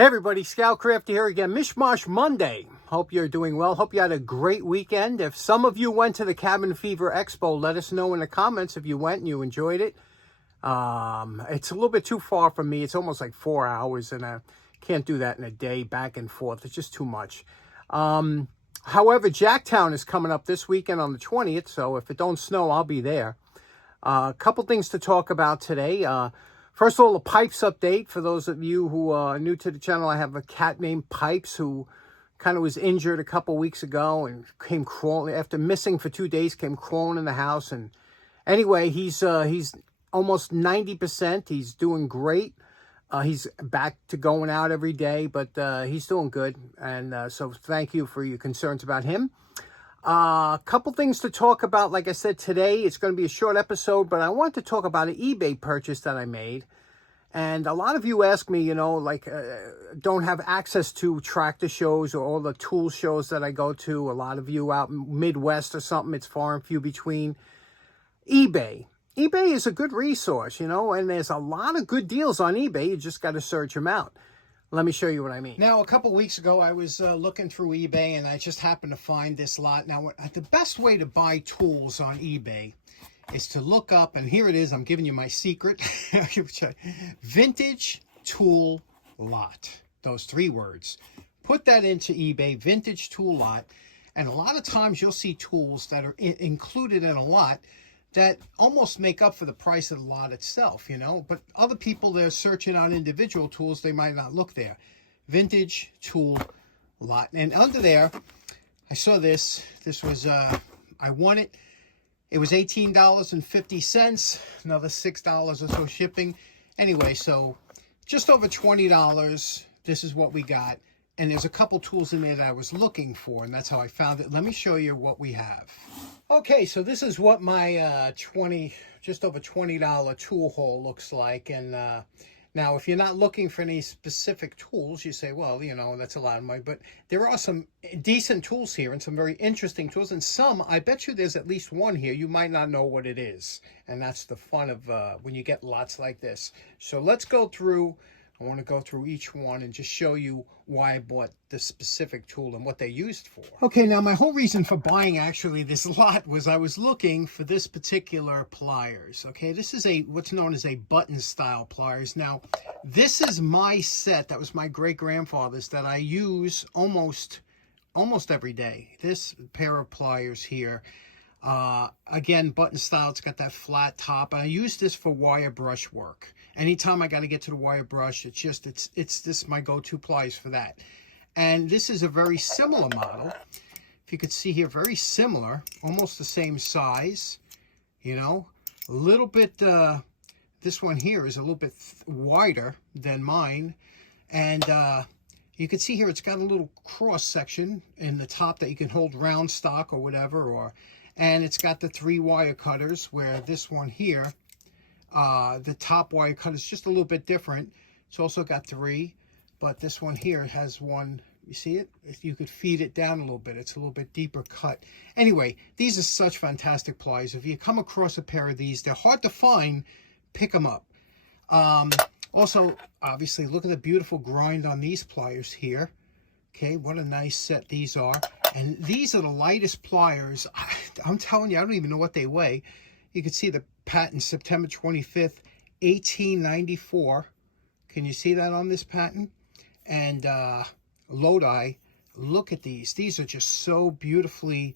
Hey everybody, Scoutcrafter here again. Mishmash Monday. Hope you're doing well. Hope you had a great weekend. If some of you went to the Cabin Fever Expo, let us know in the comments if you went and you enjoyed it. It's a little bit too far from me. It's almost like 4 hours, and I can't do that in a day, back and forth. It's just too much. However, Jacktown is coming up this weekend on the 20th, so if it don't snow, I'll be there. A couple things to talk about today. First of all, a Pipes update. For those of you who are new to the channel, I have a cat named Pipes who kind of was injured a couple weeks ago and came crawling, after missing for 2 days, came crawling in the house. And anyway, he's almost 90%. He's doing great. He's back to going out every day, but he's doing good. And so thank you for your concerns about him. A couple things to talk about. Like I said, today it's going to be a short episode, but I want to talk about an eBay purchase that I made. And a lot of you ask me, you know, like, don't have access to tractor shows or all the tool shows that I go to. A lot of you out Midwest or something, it's far and few between. eBay. eBay is a good resource, you know, and there's a lot of good deals on eBay. You just got to search them out. Let me show you what I mean. Now, a couple weeks ago, I was looking through eBay, and I just happened to find this lot. Now, the best way to buy tools on eBay is to look up, and here it is. I'm giving you my secret. Vintage tool lot. Those 3 words. Put that into eBay, vintage tool lot, and a lot of times you'll see tools that are included in a lot that almost make up for the price of the lot itself, you know. But other people, they're searching on individual tools, they might not look there. Vintage tool lot. And under there, I saw this. This was, I won it. It was $18.50, another $6 or so shipping. Anyway, so just over $20. This is what we got. And there's a couple tools in there that I was looking for, and that's how I found it. Let me show you what we have. Okay, so this is what my just over $20 tool haul looks like. And now, if you're not looking for any specific tools, you say, well, you know, that's a lot of money. But there are some decent tools here and some very interesting tools. And some, I bet you there's at least one here. You might not know what it is. And that's the fun of when you get lots like this. So let's go through. I want to go through each one and just show you why I bought this specific tool and what they used for. Okay, now my whole reason for buying actually this lot was I was looking for this particular pliers. Okay, this is what's known as a button style pliers. Now, this is my set. That was my great-grandfather's that I use almost every day. This pair of pliers here. Again, button style. It's got that flat top. And I use this for wire brush work. Anytime I got to get to the wire brush, it's this my go-to pliers for that. And this is a very similar model. If you could see here, very similar, almost the same size, you know, a little bit, this one here is a little bit wider than mine. And you can see here, it's got a little cross section in the top that you can hold round stock or whatever, and it's got the 3 wire cutters, where this one here, the top wire cut is just a little bit different. It's also got 3, but this one here has 1. You see it? You could feed it down a little bit. It's a little bit deeper cut. Anyway, these are such fantastic pliers. If you come across a pair of these, they're hard to find. Pick them up. Also, obviously, look at the beautiful grind on these pliers here. Okay, what a nice set these are. And these are the lightest pliers. I'm telling you, I don't even know what they weigh. You can see the patent, September 25th, 1894. Can you see that on this patent? And Lodi, look at these. These are just so beautifully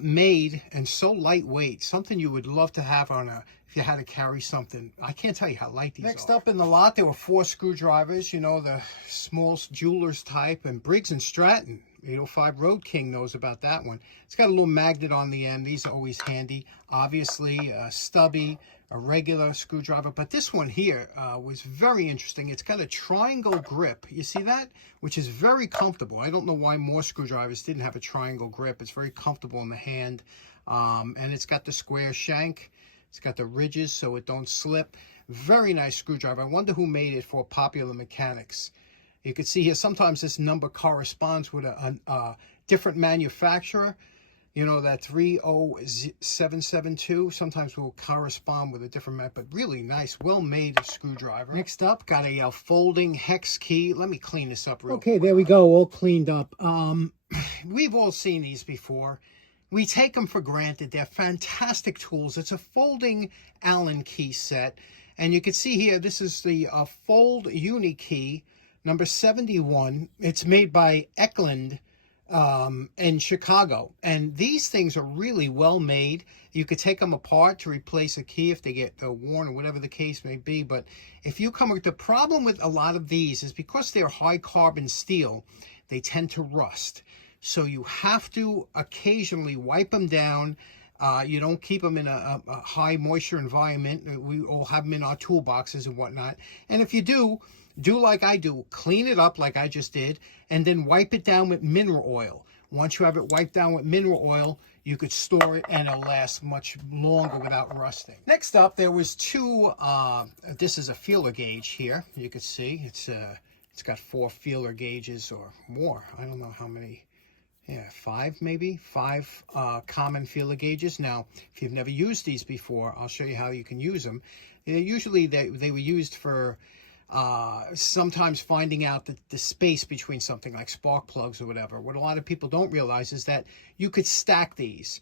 made and so lightweight. Something you would love to have on if you had to carry something. I can't tell you how light these are. Next up in the lot, there were 4 screwdrivers, you know, the small jeweler's type, and Briggs & Stratton. 805 Road King knows about that one. It's got a little magnet on the end. These are always handy. Obviously, a stubby, a regular screwdriver. But this one here was very interesting. It's got a triangle grip. You see that? Which is very comfortable. I don't know why more screwdrivers didn't have a triangle grip. It's very comfortable in the hand. And it's got the square shank. It's got the ridges so it don't slip. Very nice screwdriver. I wonder who made it for Popular Mechanics. You can see here, sometimes this number corresponds with a different manufacturer. You know, that 30772 sometimes will correspond with a different method, but really nice, well-made screwdriver. Next up, got a folding hex key. Let me clean this up real quick. Okay, there we go, all cleaned up. We've all seen these before. We take them for granted. They're fantastic tools. It's a folding Allen key set. And you can see here, this is the Fold Uni key, number 71. It's made by Eklund in Chicago. And these things are really well made. You could take them apart to replace a key if they get worn or whatever the case may be. But if you come with the problem with a lot of these is because they're high carbon steel, they tend to rust. So you have to occasionally wipe them down. You don't keep them in a high moisture environment. We all have them in our toolboxes and whatnot. And if you do like I do, clean it up like I just did, and then wipe it down with mineral oil. Once you have it wiped down with mineral oil, you could store it and it'll last much longer without rusting. Next up, there was two, this is a feeler gauge here. You can see it's got 4 feeler gauges or more. I don't know how many. Yeah, 5 maybe, 5 common feeler gauges. Now, if you've never used these before, I'll show you how you can use them. Usually they were used for sometimes finding out the space between something like spark plugs or whatever. What a lot of people don't realize is that you could stack these.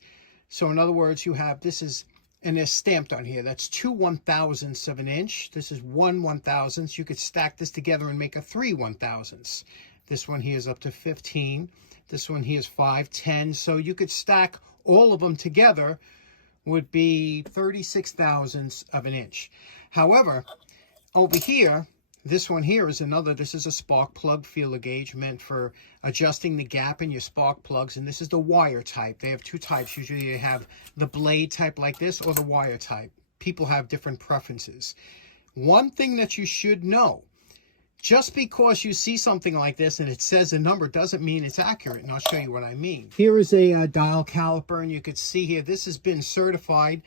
So in other words, you have, this is, and they're stamped on here, that's 2 1/1000ths of an inch. This is 1 1/1000th. You could stack this together and make a 3 1/1000ths. This one here is up to 15. This one here is 5, 10. So you could stack all of them together, would be 36 thousandths of an inch. However, over here, this one here is another, this is a spark plug feeler gauge meant for adjusting the gap in your spark plugs. And this is the wire type. They have 2 types. Usually you have the blade type like this or the wire type. People have different preferences. One thing that you should know, just because you see something like this and it says a number doesn't mean it's accurate, and I'll show you what I mean. Here is a dial caliper, and you can see here, this has been certified.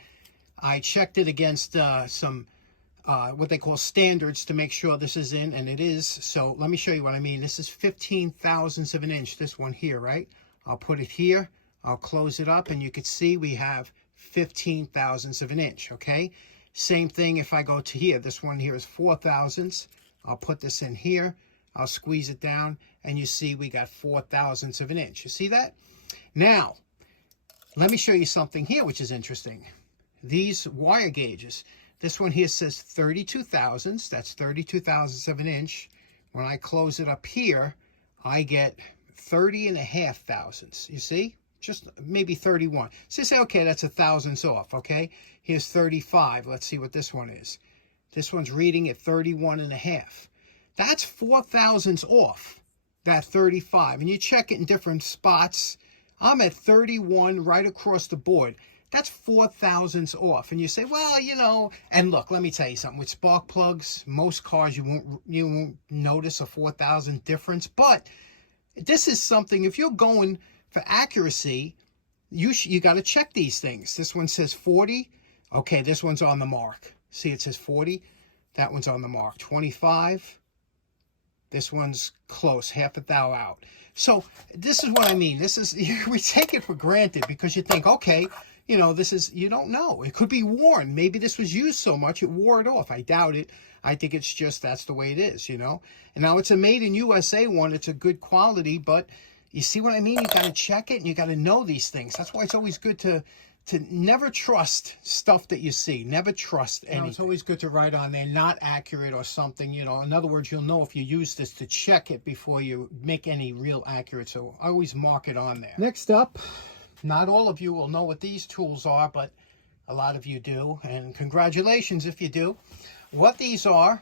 I checked it against some, what they call standards to make sure this is in, and it is. So let me show you what I mean. This is 15 thousandths of an inch, this one here, right? I'll put it here, I'll close it up, and you can see we have 15 thousandths of an inch, okay? Same thing if I go to here. This one here is 4 thousandths. I'll put this in here, I'll squeeze it down, and you see we got 4 thousandths of an inch. You see that? Now, let me show you something here which is interesting. These wire gauges, this one here says 32 thousandths, that's 32 thousandths of an inch. When I close it up here, I get 30.5 thousandths. You see? Just maybe 31. So you say, okay, that's 1 thousandths off, okay? Here's 35. Let's see what this one is. This one's reading at 31.5. That's 4 thousandths off that 35. And you check it in different spots. I'm at 31 right across the board. That's 4 thousandths off. And you say, well, you know, and look, let me tell you something. With spark plugs, most cars you won't notice a 4,000 difference. But this is something, if you're going for accuracy, you got to check these things. This one says 40. Okay, this one's on the mark. See, it says 40. That one's on the mark. 25. This one's close, half a thou out. So this is what I mean. This is, we take it for granted because you think, okay, you know, this is, you don't know. It could be worn. Maybe this was used so much it wore it off. I doubt it. I think it's just, that's the way it is, you know. And now it's a made in USA one. It's a good quality, but you see what I mean? You got to check it and you got to know these things. That's why it's always good to never trust stuff that you see. Never trust anything. It's always good to write on there, not accurate or something, you know. In other words, you'll know if you use this to check it before you make any real accurate. So I always mark it on there. Next up, not all of you will know what these tools are, but a lot of you do. And congratulations if you do. What these are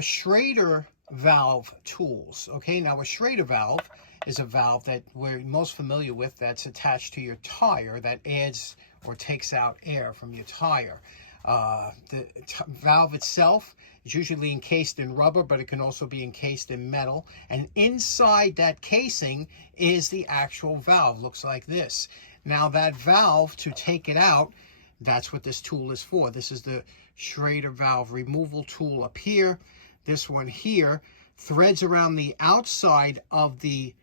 Schrader valve tools. Okay, now a Schrader valve is a valve that we're most familiar with that's attached to your tire that adds or takes out air from your tire. The valve itself is usually encased in rubber, but it can also be encased in metal. And inside that casing is the actual valve. Looks like this. Now that valve, to take it out, that's what this tool is for. This is the Schrader valve removal tool up here. This one here threads around the outside of the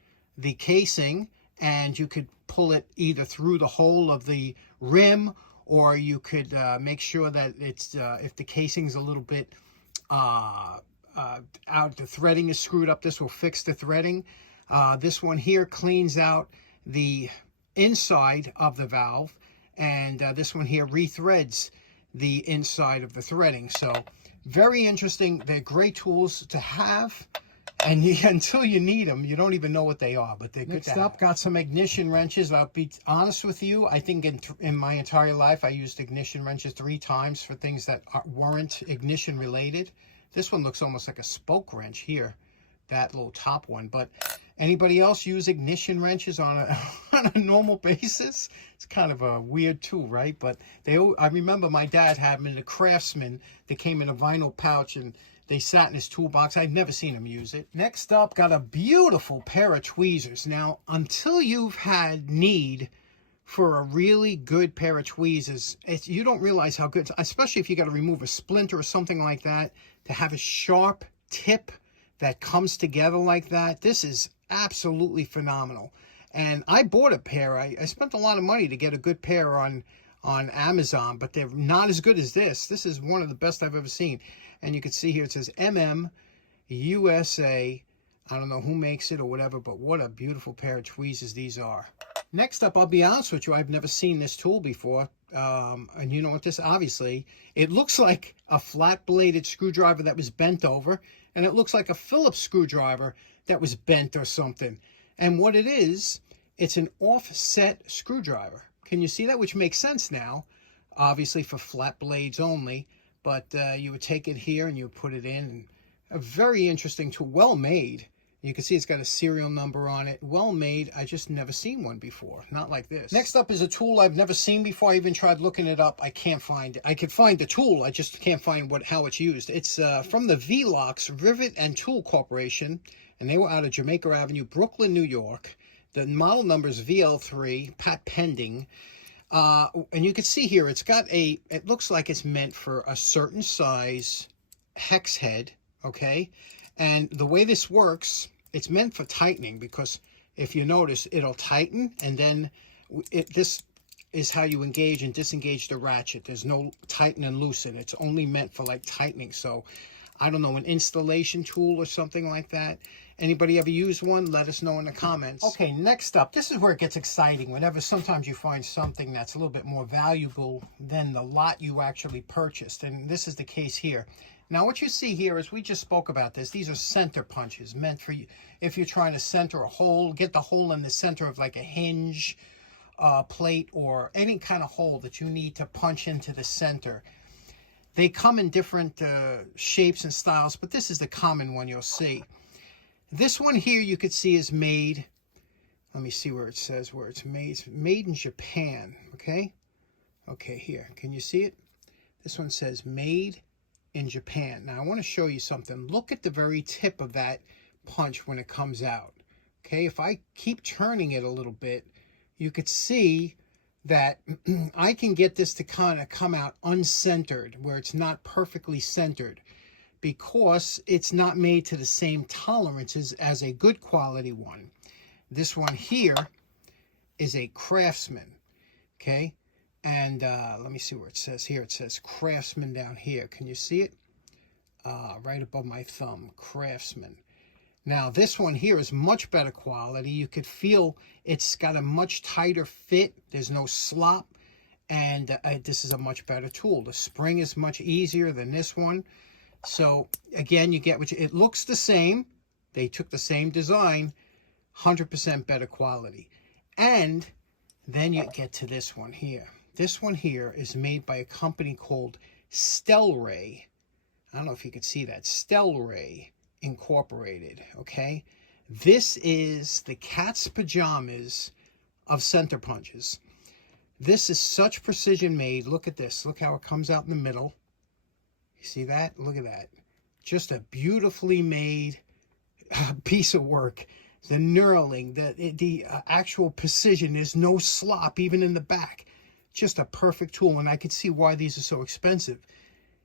casing, and you could pull it either through the hole of the rim, or you could make sure that it's if the casing's a little bit out, the threading is screwed up, this will fix the threading. This one here cleans out the inside of the valve, and this one here rethreads the inside of the threading. So very interesting. They're great tools to have, and until you need them, you don't even know what they are, but they're good to have. Next up, got some ignition wrenches. I'll be honest with you, I think in my entire life I used ignition wrenches 3 times for things that weren't ignition related. This one looks almost like a spoke wrench here, that little top one. But anybody else use ignition wrenches on a normal basis? It's kind of a weird tool, right? But I remember my dad had them in a Craftsman. They came in a vinyl pouch, and they sat in his toolbox. I've never seen him use it. Next up, got a beautiful pair of tweezers. Now, until you've had need for a really good pair of tweezers, you don't realize how good, especially if you got to remove a splinter or something like that, to have a sharp tip that comes together like that. This is absolutely phenomenal. And I bought a pair. I spent a lot of money to get a good pair on Amazon, but they're not as good as this. This is one of the best I've ever seen. And you can see here it says MM USA. I don't know who makes it or whatever, but what a beautiful pair of tweezers these are. Next up, I'll be honest with you, I've never seen this tool before. And you know what this, obviously, it looks like a flat-bladed screwdriver that was bent over, and it looks like a Phillips screwdriver that was bent or something. And what it is, it's an offset screwdriver. Can you see that? Which makes sense now, obviously for flat blades only. But you would take it here and you would put it in. And a very interesting tool, well made. You can see it's got a serial number on it. Well made. I just never seen one before. Not like this. Next up is a tool I've never seen before. I even tried looking it up. I can't find it. I could find the tool. I just can't find how it's used. It's from the V-Locks Rivet and Tool Corporation. And they were out of Jamaica Avenue, Brooklyn, New York. The model number is VL3, patent pending. And you can see here, it's got it looks like it's meant for a certain size hex head, okay? And the way this works, it's meant for tightening, because if you notice, it'll tighten, and then this is how you engage and disengage the ratchet. There's no tighten and loosen. It's only meant for like tightening. So I don't know, an installation tool or something like that. Anybody ever use one? Let us know in the comments. Okay, next up, this is where it gets exciting. Whenever sometimes you find something that's a little bit more valuable than the lot you actually purchased. And this is the case here. Now, what you see here is, we just spoke about this. These are center punches meant for you if you're trying to center a hole, get the hole in the center of like a hinge plate, or any kind of hole that you need to punch into the center. They come in different shapes and styles, but this is the common one you'll see. This one here you could see is made, let me see where it says where it's made. It's made in Japan, okay? Okay, here, can you see it? This one says made in Japan. Now I want to show you something. Look at the very tip of that punch when it comes out, okay? If I keep turning it a little bit, you could see that I can get this to kind of come out uncentered, where it's not perfectly centered, because it's not made to the same tolerances as a good quality one. This one here is a Craftsman, okay? And let me see where it says here. It says Craftsman down here. Can you see it? Right above my thumb, Craftsman. Now, this one here is much better quality. You could feel it's got a much tighter fit. There's no slop. And this is a much better tool. The spring is much easier than this one. So, again, you get it looks the same. They took the same design, 100% better quality. And then you get to this one here. This one here is made by a company called Stelray. I don't know if you could see that. Stelray Incorporated, okay? This is the cat's pajamas of center punches. This is such precision made. Look at this. Look how it comes out in the middle. You see that? Look at that. Just a beautifully made piece of work. The knurling, the actual precision. There's no slop even in the back. Just a perfect tool, and I can see why these are so expensive.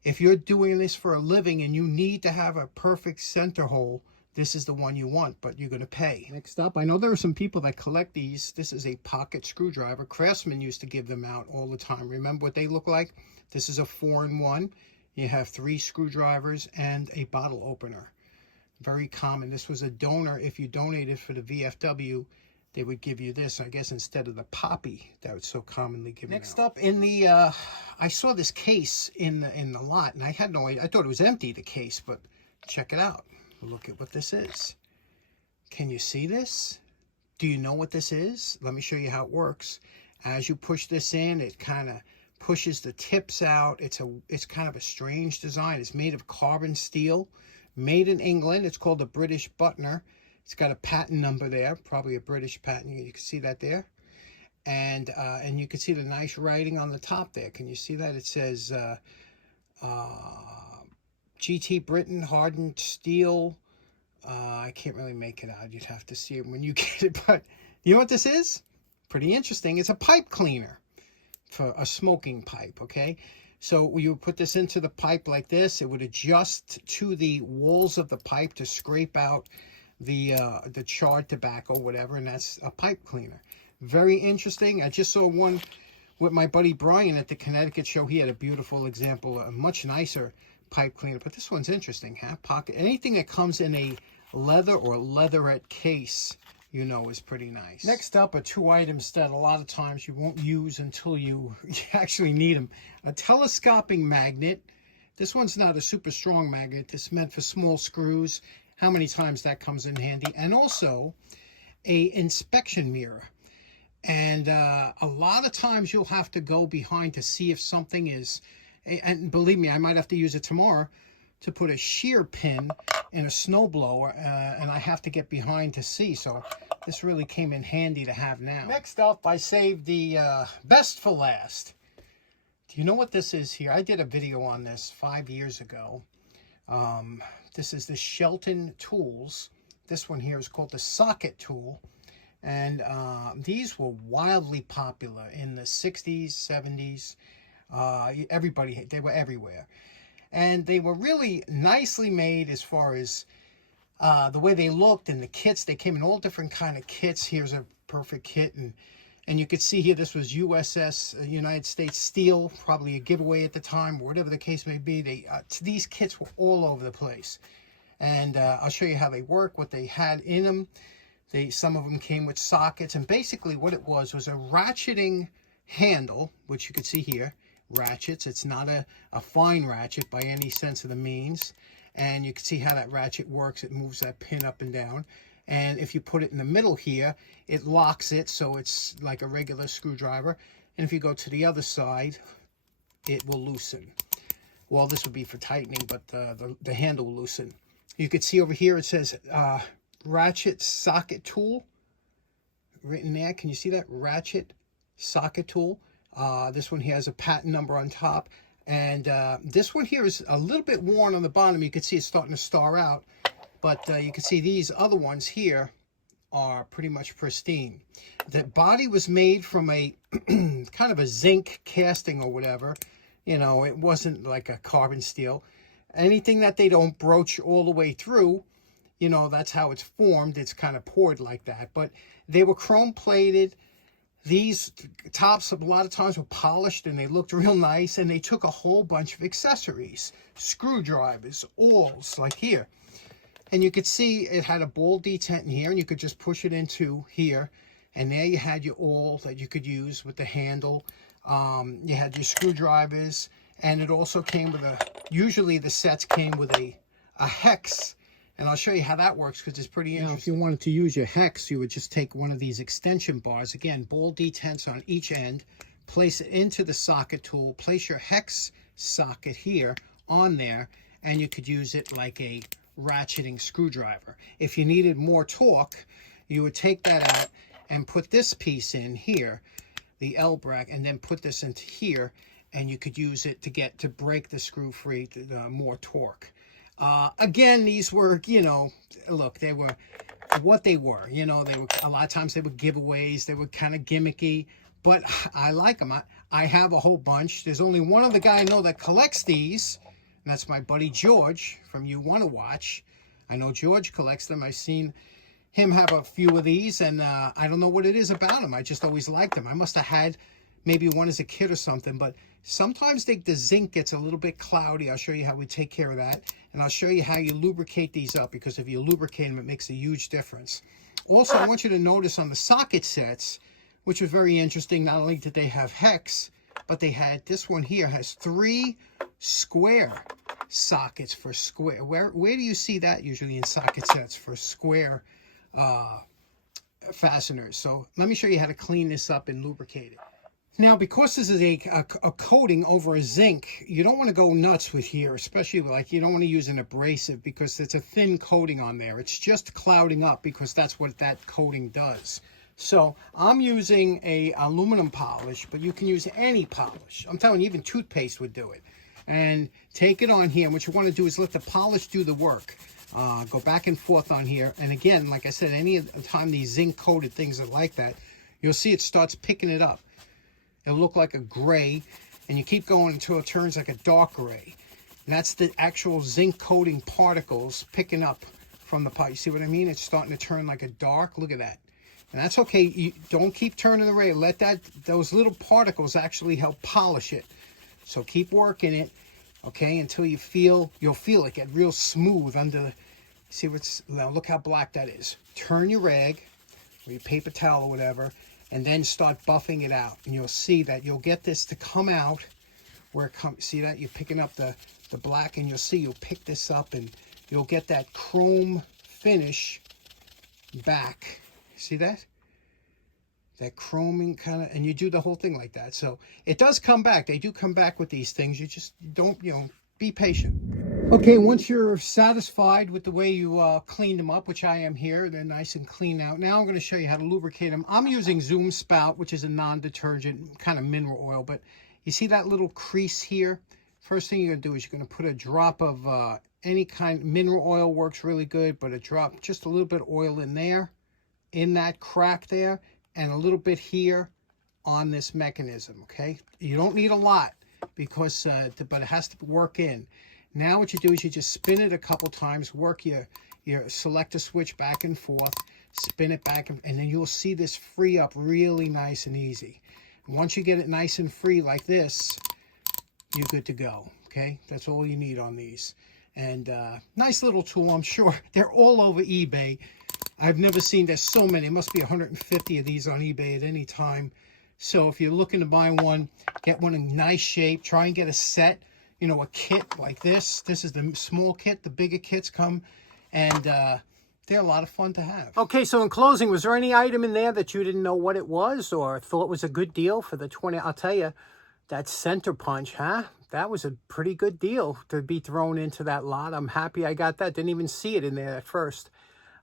If you're doing this for a living and you need to have a perfect center hole, this is the one you want, but you're going to pay. Next up, I know there are some people that collect these. This is a pocket screwdriver. Craftsman used to give them out all the time. Remember what they look like? This is a 4-in-1. You have 3 screwdrivers and a bottle opener. Very common. This was a donor. If you donated for the VFW, they would give you this, I guess, instead of the poppy that was so commonly given. Next up, in the I saw this case in the lot, and I had no idea. I thought it was empty, the case, but check it out. Look at what this is. Can you see this? Do you know what this is? Let me show you how it works. As you push this in, it kind of pushes the tips out. It's kind of a strange design. It's made of carbon steel, made in England. It's called a British Butner. It's got a patent number there, probably a British patent. You can see that there. And you can see the nice writing on the top there. Can you see that? It says GT Britain hardened steel. I can't really make it out. You'd have to see it when you get it. But you know what this is? Pretty interesting. It's a pipe cleaner for a smoking pipe, okay? So you put this into the pipe like this. It would adjust to the walls of the pipe to scrape out the charred tobacco, whatever, and that's a pipe cleaner. Very interesting. I just saw one with my buddy Brian at the Connecticut show. He had a beautiful example, a much nicer pipe cleaner, but this one's interesting, huh? Pocket, anything that comes in a leather or leatherette case, you know, is pretty nice. Next up are 2 items that a lot of times you won't use until you actually need them. A telescoping magnet. This one's not a super strong magnet. It's meant for small screws. How many times that comes in handy. And also a inspection mirror. And a lot of times you'll have to go behind to see if something is, and believe me, I might have to use it tomorrow to put a shear pin in a snowblower, and I have to get behind to see. So this really came in handy to have now. Next up, I saved the best for last. Do you know what this is here? I did a video on this 5 years ago. This is the Shelton tools. This one here is called the socket tool. And these were wildly popular in the 60s, 70s. Everybody, they were everywhere. And they were really nicely made as far as the way they looked and the kits. They came in all different kind of kits. Here's a perfect kit. And you could see here, this was USS, United States Steel, probably a giveaway at the time, or whatever the case may be. These kits were all over the place. And I'll show you how they work, what they had in them. Some of them came with sockets, and basically what it was a ratcheting handle, which you can see here, ratchets. It's not a fine ratchet by any sense of the means. And you can see how that ratchet works. It moves that pin up and down. And if you put it in the middle here, it locks it, so it's like a regular screwdriver. And if you go to the other side, it will loosen. Well, this would be for tightening, but the handle will loosen. You can see over here it says ratchet socket tool written there. Can you see that? Ratchet socket tool. This one here has a patent number on top. And this one here is a little bit worn on the bottom. You can see it's starting to star out. But you can see these other ones here are pretty much pristine. The body was made from a kind of a zinc casting or whatever. You know, it wasn't like a carbon steel. Anything that they don't broach all the way through, you know, that's how it's formed. It's kind of poured like that. But they were chrome plated. These tops a lot of times were polished and they looked real nice. And they took a whole bunch of accessories, screwdrivers, awls, like here. And you could see it had a ball detent in here, and you could just push it into here. And there you had your awl that you could use with the handle. You had your screwdrivers, and it also came with usually the sets came with a hex. And I'll show you how that works because it's pretty interesting. Now, if you wanted to use your hex, you would just take one of these extension bars. Again, ball detents on each end. Place it into the socket tool. Place your hex socket here on there, and you could use it like a ratcheting screwdriver. If you needed more torque, you would take that out and put this piece in here, the L bracket, and then put this into here, and you could use it to break the screw free, more torque. Again, these were, you know, look, they were what they were. You know, they were a lot of times they were giveaways. They were kind of gimmicky, but I like them. I have a whole bunch. There's only one other guy I know that collects these. And that's my buddy George from You Wanna Watch. I know George collects them. I've seen him have a few of these, and I don't know what it is about them. I just always liked them. I must have had maybe one as a kid or something, but sometimes the zinc gets a little bit cloudy. I'll show you how we take care of that, and I'll show you how you lubricate these up, because if you lubricate them, it makes a huge difference. Also, I want you to notice on the socket sets, which was very interesting, not only did they have hex, but they had, this one here has 3 square sockets for square. Where do you see that usually in socket sets for square fasteners? So let me show you how to clean this up and lubricate it. Now, because this is a coating over a zinc, you don't want to go nuts with here, especially like you don't want to use an abrasive, because it's a thin coating on there. It's just clouding up because that's what that coating does. So I'm using a aluminum polish, but you can use any polish. I'm telling you, even toothpaste would do it. And take it on here, and what you want to do is let the polish do the work. Go back and forth on here. And again, like I said, any time these zinc coated things are like that, you'll see it starts picking it up. It'll look like a gray, and you keep going until it turns like a dark gray. And that's the actual zinc coating particles picking up from the pot. You see what I mean? It's starting to turn like a dark. Look at that. And that's okay. You don't keep turning the ray. Let those little particles actually help polish it. So keep working it, okay, until you'll feel it get real smooth under the, see what's, now look how black that is. Turn your rag, or your paper towel or whatever, and then start buffing it out. And you'll see that you'll get this to come out where it comes. See that? You're picking up the black, and you'll see you'll pick this up, and you'll get that chrome finish back. See that? That chroming kind of, and you do the whole thing like that. So it does come back. They do come back with these things. You just don't, be patient. Okay, once you're satisfied with the way you cleaned them up, which I am here, they're nice and clean out. Now I'm going to show you how to lubricate them. I'm using Zoom Spout, which is a non-detergent kind of mineral oil, but you see that little crease here? First thing you're going to do is you're going to put a drop of any kind, mineral oil works really good, but a drop, just a little bit of oil in there, in that crack there, and a little bit here on this mechanism, okay? You don't need a lot, because, but it has to work in. Now what you do is you just spin it a couple times, work your selector switch back and forth, spin it back, and then you'll see this free up really nice and easy. And once you get it nice and free like this, you're good to go, okay? That's all you need on these. And nice little tool, I'm sure. They're all over eBay. I've never seen, there's so many. There must be 150 of these on eBay at any time. So if you're looking to buy one, get one in nice shape. Try and get a set, a kit like this. This is the small kit. The bigger kits come, and they're a lot of fun to have. Okay, so in closing, was there any item in there that you didn't know what it was or thought was a good deal for the 20? I'll tell you, that center punch, huh? That was a pretty good deal to be thrown into that lot. I'm happy I got that. Didn't even see it in there at first.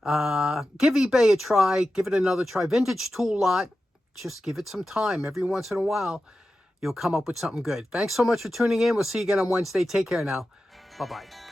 Give eBay a try. Give it another try. Vintage tool lot. Just give it some time. Every once in a while, you'll come up with something good. Thanks so much for tuning in. We'll see you again on Wednesday. Take care now. Bye-bye.